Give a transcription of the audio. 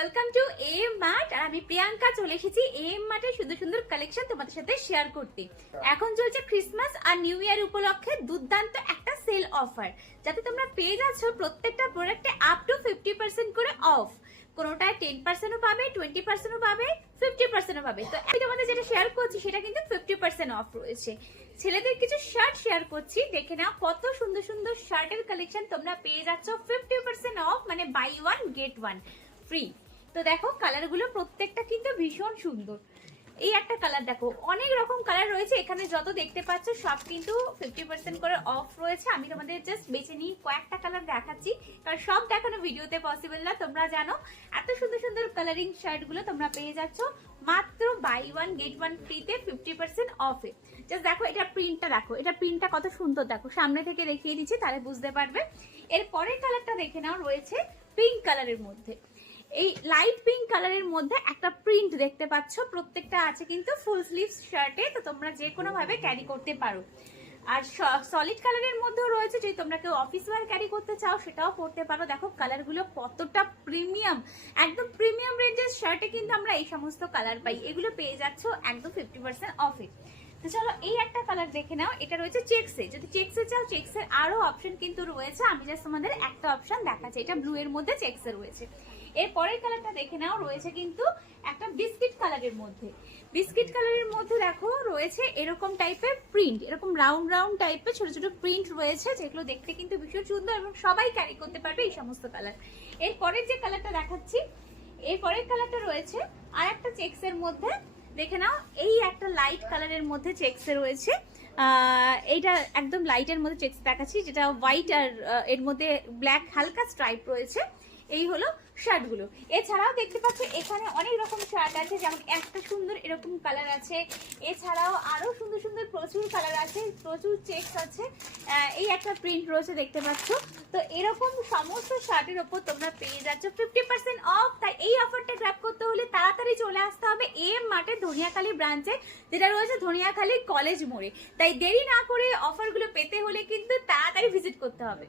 Welcome to M mart আর আমি প্রিয়াঙ্কা চলে এসেছি এম মার্টের সুন্দর সুন্দর কালেকশন তোমাদের সাথে শেয়ার করতে। এখন চলছে ক্রিসমাস আর নিউ ইয়ার উপলক্ষে দুর্দান্ত একটা সেল অফার যাতে তোমরা পেয়ে যাচ্ছ প্রত্যেকটা প্রোডাক্টে আপ টু ফিফটি পার্সেন্ট করে অফ কোনোটায় টেন পার্সেন্টও পাবে টোয়েন্টি পার্সেন্টও পাবে ফিফটি পার্সেন্টও পাবে। তো আমি তোমাদের যেটা শেয়ার করছি সেটা কিন্তু ফিফটি পার্সেন্ট অফ রয়েছে। ছেলেদের কিছু শার্ট শেয়ার করছি। দেখে নাও কত সুন্দর সুন্দর শার্টের কালেকশন তোমরা পেয়ে যাচ্ছ ফিফটি পার্সেন্ট অফ মানে buy one get one free তো দেখো কালারগুলো প্রত্যেকটা কিন্তু ভীষণ সুন্দর। এই একটা কালার দেখো, অনেক রকম কালার রয়েছে। এখানে যত দেখতে পাচ্ছ, সব কিন্তু ফিফটি পার্সেন্ট করে অফ রয়েছে। আমি তোমাদের জাস্ট বেছে নিয়ে কয়েকটা কালার দেখাচ্ছি। কারণ সব দেখানো ভিডিওতে পসিবল না, তোমরা জানো। এত সুন্দর সুন্দর কালারিং শার্টগুলো তোমরা পেয়ে যাচ্ছ। মাত্র বাই ওয়ান গেট ওয়ান ফ্রিতে ফিফটি পার্সেন্ট অফে জাস্ট দেখো, এটা প্রিন্টটা দেখো। এটা প্রিন্টটা কত সুন্দর দেখো। সামনে থেকে দেখিয়ে দিচ্ছি, তাহলে বুঝতে পারবে। এর পরের কালারটা দেখে নাও, রয়েছে পিঙ্ক কালারের মধ্যে। এই লাইট পিঙ্ক কালারের মধ্যে একটা প্রিন্ট দেখতে পাচ্ছ। প্রত্যেকটা আছে কিন্তু ফুল স্লিভস শার্টে তো তোমরা যে কোনো ভাবে ক্যারি করতে পারো। আর সলিড কালারের মধ্যেও রয়েছে, যদি তোমরা কেউ অফিস ওয়ার ক্যারি করতে চাও, সেটাও করতে পারো। দেখো কালারগুলো কতটা প্রিমিয়াম একদম প্রিমিয়াম রেঞ্জের শার্টে কিন্তু আমরা এই সমস্ত কালার পাই। এগুলো পেয়ে যাচ্ছ একদম ফিফটি পার্সেন্ট অফে তো চলো এই একটা কালার দেখে নাও। এটা রয়েছে চেক্সে যদি চেক্সে চাও চেক্সের আরও অপশন কিন্তু রয়েছে। আমি জাস্ট তোমাদের একটা অপশন দেখাচ্ছি। এটা ব্লু এর মধ্যে চেক্সে রয়েছে। এর পরের কালারটা দেখে নাও। রয়েছে কিন্তু একটা বিস্কিট কালারের মধ্যে। বিস্কিট কালারের মধ্যে দেখো, রয়েছে এরকম টাইপের প্রিন্ট এরকম রাউন্ড রাউন্ড টাইপের ছোট ছোট প্রিন্ট রয়েছে, যেগুলো দেখতে কিন্তু ভীষণ সুন্দর এবং সবাই ক্যারি করতে পারবে এই সমস্ত কালারের পরের যে কালারটা দেখাচ্ছি, এর পরের কালারটা রয়েছে আর একটা চেক্সের মধ্যে দেখে নাও, এই একটা লাইট কালারের মধ্যে চেক্সে রয়েছে। এইটা একদম লাইটের মধ্যে চেক্স দেখাচ্ছি, যেটা হোয়াইট আর এর মধ্যে ব্ল্যাক হালকা স্ট্রাইপ রয়েছে। এই হলো শার্টগুলো এছাড়াও দেখতে পাচ্ছ, এখানে অনেক রকম শার্ট আছে, যেমন একটা সুন্দর এরকম কালার আছে। এছাড়াও আরও সুন্দর সুন্দর প্রচুর কালার আছে, প্রচুর চেকস আছে। এই একটা প্রিন্ট রয়েছে দেখতে পাচ্ছ। তো এরকম সমস্ত শার্টের ওপর তোমরা পেয়ে যাচ্ছ ফিফটি পার্সেন্ট অফ তাই এই অফারটা তাড়াতাড়ি চলে আসতে হবে এম মাঠে ধনিয়াখালী ব্রাঞ্চে, যেটা রয়েছে ধনিয়াখালী কলেজ মোড়ে। তাই দেরি না করে অফারগুলো পেতে হলে কিন্তু তাড়াতাড়ি ভিজিট করতে হবে।